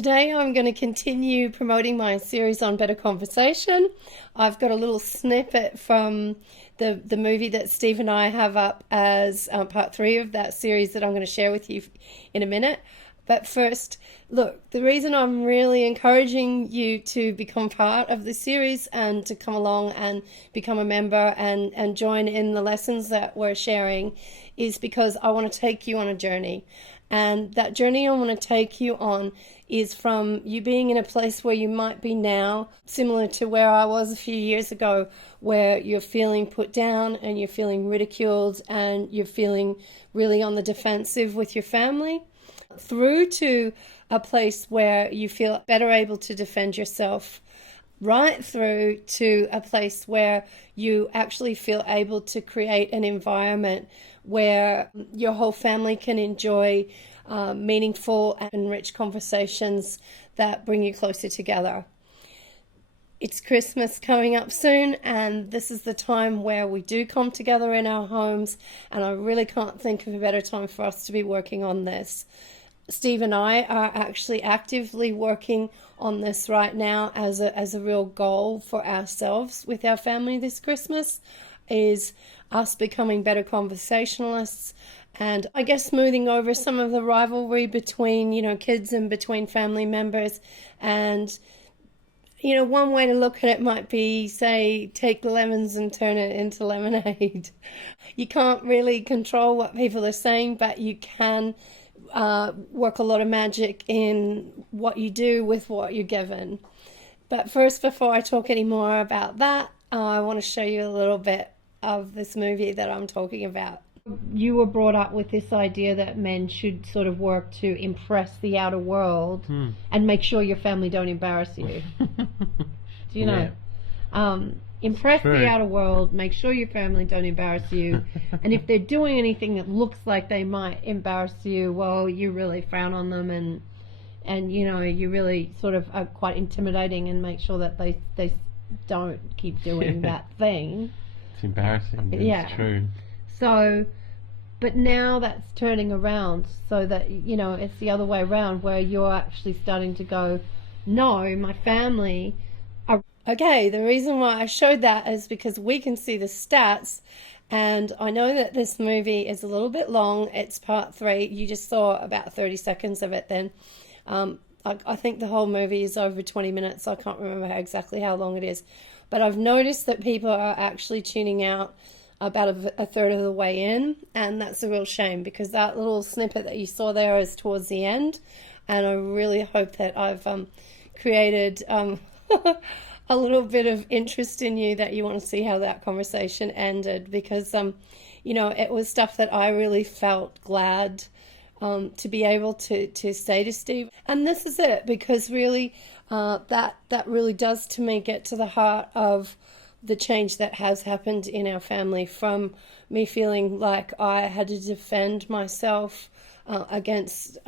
Today I'm going to continue promoting my series on Better Conversation. I've got a little snippet from the movie that Steve and I have up as part 3 of that series that I'm going to share with you in a minute. But first, look, the reason I'm really encouraging you to become part of the series and to come along and become a member and join in the lessons that we're sharing is because I want to take you on a journey. And that journey I want to take you on is from you being in a place where you might be now, similar to where I was a few years ago, where you're feeling put down and you're feeling ridiculed and you're feeling really on the defensive with your family, through to a place where you feel better able to defend yourself, right through to a place where you actually feel able to create an environment where your whole family can enjoy meaningful and rich conversations that bring you closer together. It's Christmas coming up soon, and this is the time where we do come together in our homes, and I really can't think of a better time for us to be working on this. Steve and I are actually actively working on this right now as a real goal for ourselves with our family this Christmas, is us becoming better conversationalists and I guess smoothing over some of the rivalry between, kids and between family members. And, one way to look at it might be, say, take lemons and turn it into lemonade. You can't really control what people are saying, but you can work a lot of magic in what you do with what you're given. But first, before I talk any more about that, I want to show you a little bit of this movie that I'm talking about. You were brought up with this idea that men should sort of work to impress the outer world and make sure your family don't embarrass you. Do you know? Yeah. Impress the outer world, make sure your family don't embarrass you, and if they're doing anything that looks like they might embarrass you, well, you really frown on them and you really sort of are quite intimidating and make sure that they don't keep doing that thing. It's embarrassing. It's true. So, but now that's turning around so that, it's the other way around where you're actually starting to go, no, my family are okay. The reason why I showed that is because we can see the stats, and I know that this movie is a little bit long. It's part 3. You just saw about 30 seconds of it then. I think the whole movie is over 20 minutes. I can't remember exactly how long it is. But I've noticed that people are actually tuning out about a third of the way in, and that's a real shame because that little snippet that you saw there is towards the end, and I really hope that I've created a little bit of interest in you, that you want to see how that conversation ended, because it was stuff that I really felt glad to be able to say to Steve. And this is it, because really that really does to me get to the heart of the change that has happened in our family, from me feeling like I had to defend myself against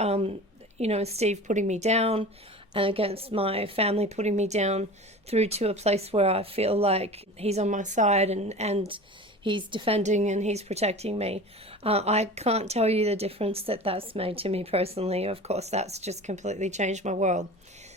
Steve putting me down and against my family putting me down, through to a place where I feel like he's on my side and he's defending and he's protecting me. I can't tell you the difference that that's made to me personally. Of course, that's just completely changed my world.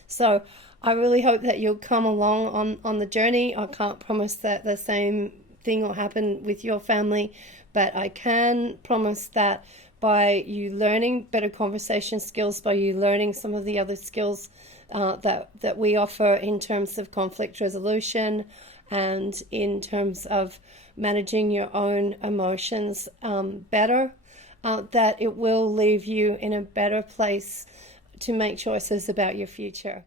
So I really hope that you'll come along on the journey. I can't promise that the same thing will happen with your family, but I can promise that by you learning better conversation skills, by you learning some of the other skills that we offer in terms of conflict resolution and in terms of managing your own emotions better, that it will leave you in a better place to make choices about your future.